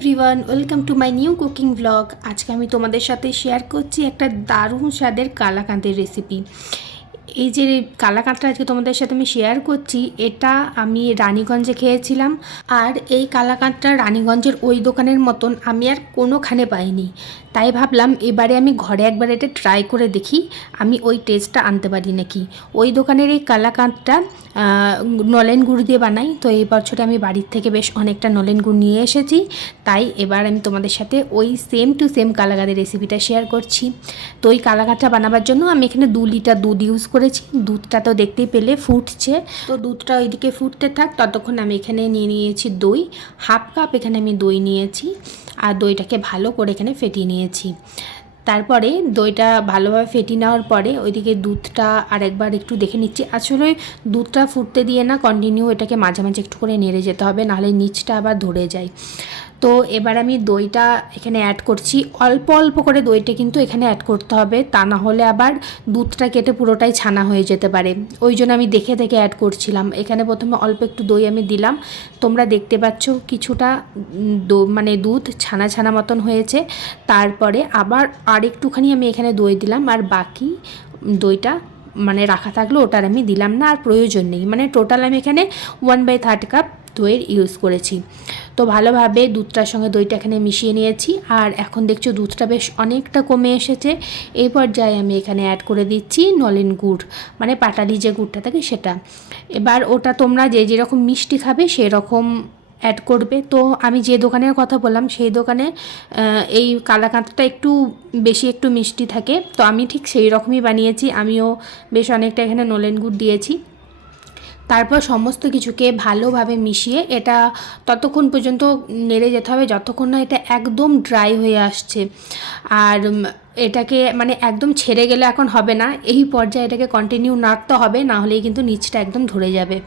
Everyone, welcome to my new cooking blog. আজকে আমি তোমাদের সাথে শেয়ার করছি একটা দারুণ স্বাদের কালাকাঁদের রেসিপি। এই যে কালাকাঁদটা আজকে তোমাদের সাথে আমি শেয়ার করছি, এটা আমি রানীগঞ্জে খেয়েছিলাম। আর এই কালাকাঁদটা রানীগঞ্জের ওই দোকানের মতন আমি আর কোনোখানে পাইনি। তাই ভাবলাম এবারে আমি ঘরে একবার এটা ট্রাই করে দেখি আমি ওই টেস্টটা আনতে পারি নাকি। ওই দোকানের এই কালাকাঁদটা নলেন গুড় দিয়ে বানাই। তো এই বছরে আমি বাড়ির থেকে বেশ অনেকটা নলেন গুড় নিয়ে এসেছি। তাই এবার আমি তোমাদের সাথে ওই সেম টু সেম কালাকাঁদের রেসিপিটা শেয়ার করছি। তো ওই কালাকাঁদটা বানাবার জন্য আমি এখানে 2 লিটার দুধ ইউজ করেছি। দুধটা তো দেখতেই পেলে ফুটছে, তো দুধটা ওইদিকে ফুটতে থাক ততক্ষণ আমি এখানে নিয়ে নিয়েছি দই। হাফ কাপ এখানে আমি দই নিয়েছি, আর দইটাকে ভালো করে এখানে ফেটিয়ে নিয়েছি। তারপরে দইটা ভালোভাবে ফেটিয়ে নেওয়ার পরে ওইদিকে দুধটা আরেকবার একটু দেখে নিচ্ছি। আসলে দুধটা ফুটতে দিয়ে না কন্টিনিউ এটাকে মাঝে মাঝে একটু করে নেড়ে যেতে হবে, নাহলে নিচটা আবার ধরে যায়। তো এবার আমি দইটা এখানে অ্যাড করছি। অল্প অল্প করে দইটা কিন্তু এখানে অ্যাড করতে হবে, তা না হলে আবার দুধটা কেটে পুরোটাই ছানা হয়ে যেতে পারে। ওই জন্য আমি দেখে দেখে অ্যাড করছিলাম। এখানে প্রথমে অল্প একটু দই আমি দিলাম, তোমরা দেখতে পাচ্ছ কিছুটা মানে দুধ ছানা ছানা মতন হয়েছে। তারপরে আবার একটুখানি আমি এখানে দই দিলাম, আর বাকি দইটা মানে রাখা থাকলো ওটার আমি দিলাম না, আর প্রয়োজন নেই। মানে টোটাল আমি এখানে 1/3 কাপ দইয়ের ইউজ করেছি। তো ভালোভাবে দুধটার সঙ্গে দইটা এখানে মিশিয়ে নিয়েছি। আর এখন দেখছো দুধটা বেশ অনেকটা কমে এসেছে। এই পর্যায়ে আমি এখানে অ্যাড করে দিচ্ছি নলেন গুড়, মানে পাটালি যে গুড়টা থাকে সেটা। এবার ওটা তোমরা যে যেরকম মিষ্টি খাবে সেরকম অ্যাড করবে। তো আমি যে দোকানের কথা বললাম সেই দোকানে এই কালাকাঁদটা একটু বেশি একটু মিষ্টি থাকে, তো আমি ঠিক সেই রকমই বানিয়েছি। আমিও বেশ অনেকটা এখানে নলেন গুড় দিয়েছি। তারপর সমস্ত কিছুকে ভালোভাবে মিশিয়ে এটা ততক্ষণ পর্যন্ত নেড়ে যেতে হবে যতক্ষণ না এটা একদম ড্রাই হয়ে আসছে। আর এটাকে মানে একদম ছেড়ে গেলে এখন হবে না, এই পর্যায়ে এটাকে কন্টিনিউ নাড়তে হবে, না হলেই কিন্তু নিচটা একদম ধরে যাবে।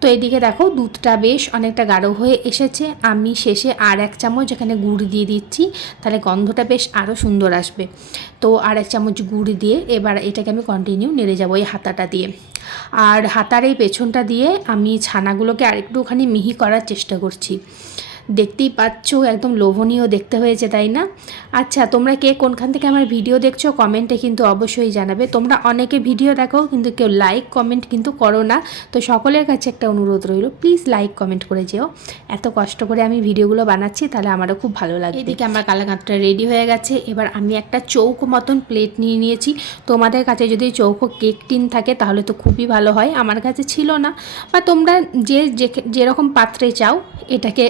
তো এদিকে দেখো দুধটা বেশ অনেকটা গাঢ় হয়ে এসেছে। আমি শেষে আর 1 চামচ এখানে গুড় দিয়ে দিচ্ছি, তাহলে গন্ধটা বেশ আরও সুন্দর আসবে। তো আর 1 চামচ গুড় দিয়ে এবার এটাকে আমি কন্টিনিউ নেড়ে যাবো এই হাতাটা দিয়ে। আর হাতার এই পেছনটা দিয়ে আমি ছানাগুলোকে আরেকটুখানি মিহি করার চেষ্টা করছি। দেখতেই পাচ্ছ একদম লোভনীয় দেখতে হয়েছে, তাই না? আচ্ছা, তোমরা কে কোনখান থেকে আমার ভিডিও দেখছো কমেন্টে কিন্তু অবশ্যই জানাবে। তোমরা অনেকে ভিডিও দেখো কিন্তু কেউ লাইক কমেন্ট কিন্তু করো না। তো সকলের কাছে একটা অনুরোধ রইল, প্লিজ লাইক কমেন্ট করে যেও। এত কষ্ট করে আমি ভিডিওগুলো বানাচ্ছি, তাহলে আমারও খুব ভালো লাগে। এদিকে আমার কালাকাঁদটা রেডি হয়ে গেছে। এবার আমি একটা চৌকো মতন প্লেট নিয়ে নিয়েছি। তোমাদের কাছে যদি চৌকো কেক টিন থাকে তাহলে তো খুবই ভালো হয়, আমার কাছে ছিল না। বা তোমরা যেরকম পাত্রে চাও এটাকে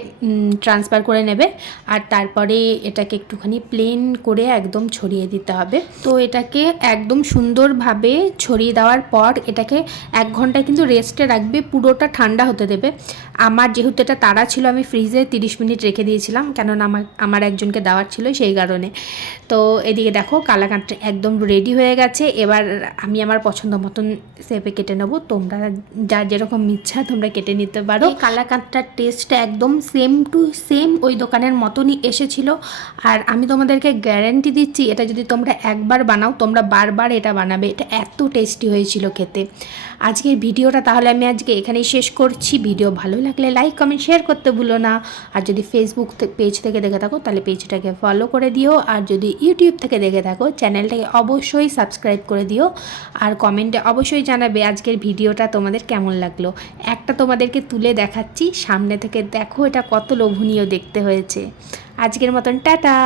ট্রান্সফার করে নেবে। আর তারপরে এটাকে একটুখানি প্লেন করে একদম ছড়িয়ে দিতে হবে। তো এটাকে একদম সুন্দরভাবে ছড়িয়ে দেওয়ার পর এটাকে 1 ঘন্টা কিন্তু রেস্টে রাখবে, পুরোটা ঠান্ডা হতে দেবে। আমার যেহেতু এটা তাড়া ছিল আমি ফ্রিজে 30 মিনিট রেখে দিয়েছিলাম, কেননা আমার একজনকে দেওয়ার ছিল সেই কারণে। তো এদিকে দেখো কালাকাঁদটা একদম রেডি হয়ে গেছে। এবার আমি আমার পছন্দ মতন শেপে কেটে নেবো। তোমরা যার যেরকম ইচ্ছা তোমরা কেটে নিতে পারো। কালাকাঁদটার টেস্টটা একদম সেম টু সেম ওই দোকানের মতনই এসেছিলো। আর আমি তোমাদেরকে গ্যারান্টি দিচ্ছি এটা যদি তোমরা একবার বানাও তোমরা বারবার এটা বানাবে। এটা এত টেস্টি হয়েছিল খেতে। আজকের ভিডিওটা তাহলে আমি আজকে এখানেই শেষ করছি। ভিডিও ভালো লাগলে লাইক কমেন্ট শেয়ার করতে ভুলো না। আর যদি ফেসবুক পেজ থেকে দেখে থাকো তাহলে পেজটাকে ফলো করে দিও। আর যদি ইউটিউব থেকে দেখে থাকো চ্যানেলটাকে অবশ্যই সাবস্ক্রাইব করে দিও। আর কমেন্টে অবশ্যই জানাবে আজকের ভিডিওটা তোমাদের কেমন লাগলো। একটা তোমাদেরকে তুলে দেখাচ্ছি সামনে থেকে, দেখো এটা কত লোভনীয় দেখতে হয়েছে। আজকের মতন টাটা।